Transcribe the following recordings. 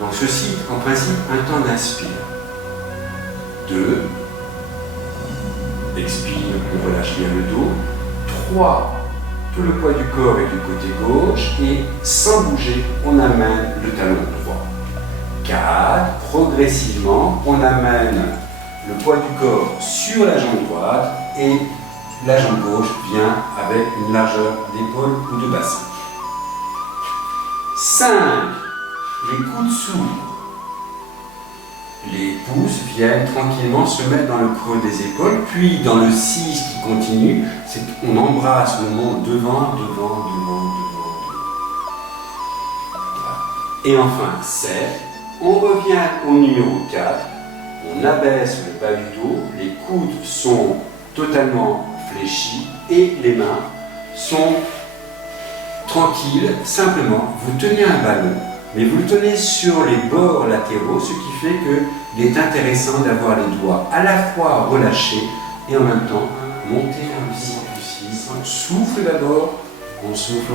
Donc ceci, en principe, un temps d'inspire. 2, expire, on relâche bien le dos. 3, tout le poids du corps est du côté gauche et sans bouger, on amène le talon droit. 4, progressivement, on amène le poids du corps sur la jambe droite et la jambe gauche vient avec une largeur d'épaule ou de bassin. 5, les coudes s'ouvrent. Les pouces viennent tranquillement se mettre dans le creux des épaules, puis dans le 6 qui continue, c'est qu'on embrasse le monde devant. Et enfin 7, on revient au numéro 4, on abaisse le bas du dos, les coudes sont totalement fléchis et les mains sont tranquilles, simplement vous tenez un ballon. Mais vous le tenez sur les bords latéraux, ce qui fait qu'il est intéressant d'avoir les doigts à la fois relâchés et en même temps monter vers le 6. On souffle d'abord, on souffle.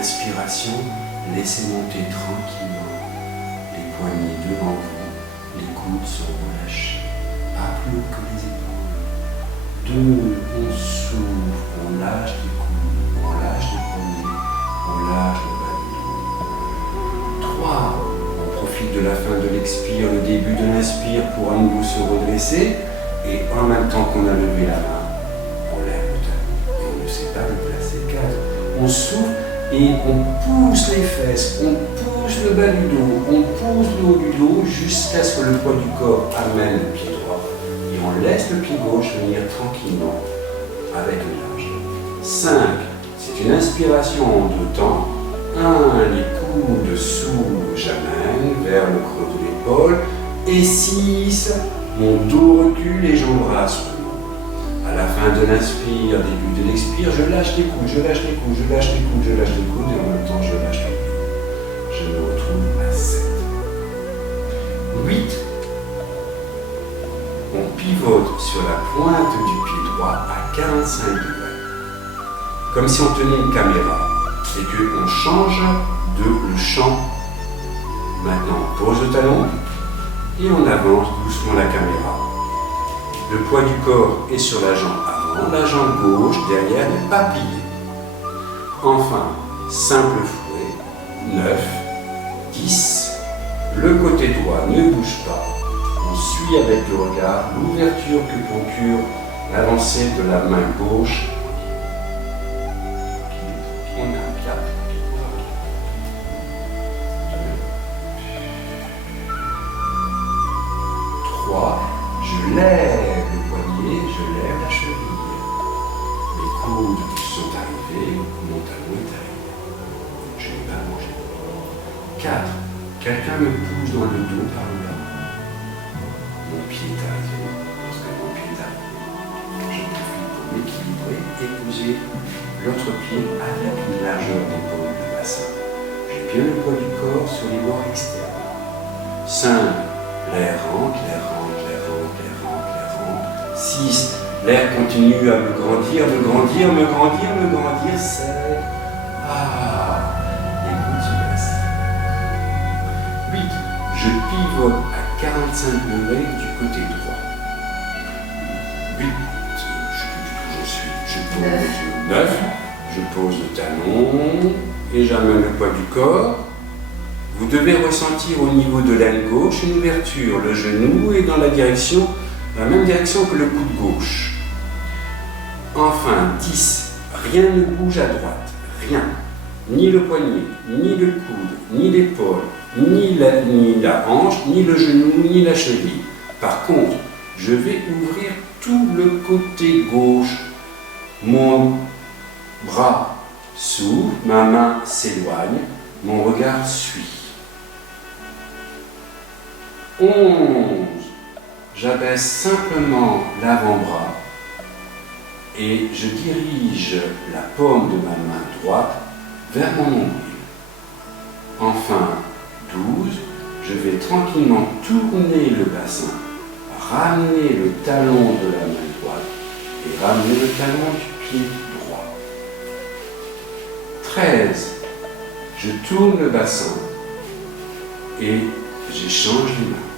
Inspiration, laissez monter tranquillement les poignets devant vous, les coudes sont relâchés, pas plus haut que les épaules. 2, on souffle, on lâche les coudes, on lâche les poignets, on lâche le bas du dos. 3, on profite de la fin de l'expire, le début de l'inspire pour à nouveau se redresser et en même temps qu'on a levé la main, on lève le talon et on ne sait pas le placer. 4, on souffle et on pousse les fesses, on pousse le bas du dos, on pousse le haut du dos jusqu'à ce que le poids du corps amène le pied droit et on laisse le pied gauche venir tranquillement avec une largeur. 5, c'est une inspiration en 2 temps. 1, les coudes s'ouvrent, j'amène vers le creux de l'épaule. Et 6, mon dos recule et j'embrasse le dos. À la fin de l'inspire, début de l'expire, je lâche les coudes, je lâche les coudes, je lâche les coudes, je lâche les coudes et en même temps je lâche les coudes. Je me retrouve à 7. 8, on pivote sur la pointe du pied droit à 45 degrés. Comme si on tenait une caméra et qu'on change de champ. Maintenant, on pose le talon et on avance doucement la caméra. Le poids du corps est sur la jambe avant, la jambe gauche derrière n'est pas pliée. Enfin, simple fouet, 9, 10, le côté droit ne bouge pas. On suit avec le regard l'ouverture que procure l'avancée de la main gauche. On a 4, 3, je lève le poignet, je lève la cheville. Mes coudes sont arrivés, mon talon est arrivé. Je n'ai pas bougé. 4, quelqu'un me pousse dans le dos par le bas. Mon pied est arrivé, parce que mon pied est arrivé. Je profite pour m'équilibrer et poser l'autre pied avec une largeur d'épaule de bassin. J'ai bien le poids du corps sur les bords externes. 5, l'air rentre, l'air rentre, l'air rentre, l'air rentre, l'air rentre. 6, l'air continue à me grandir, me grandir, me grandir, me grandir. 7, les coudes se baissent. 8, je pivote à 45 degrés du côté droit. 8, je ne sais plus du tout où j'en suis. Je pose 9, je pose le talon et j'amène le poids du corps. Vous devez ressentir au niveau de l'aine gauche une ouverture. Le genou est dans la même direction que le coude gauche. Enfin, 10. Rien ne bouge à droite. Rien. Ni le poignet, ni le coude, ni l'épaule, ni la hanche, ni le genou, ni la cheville. Par contre, je vais ouvrir tout le côté gauche. Mon bras s'ouvre, ma main s'éloigne, mon regard suit. 11. J'abaisse simplement l'avant-bras et je dirige la paume de ma main droite vers mon nombril. Enfin, 12. Je vais tranquillement tourner le bassin, ramener le talon de la main droite et ramener le talon du pied droit. 13. Je tourne le bassin et j'échange les mains.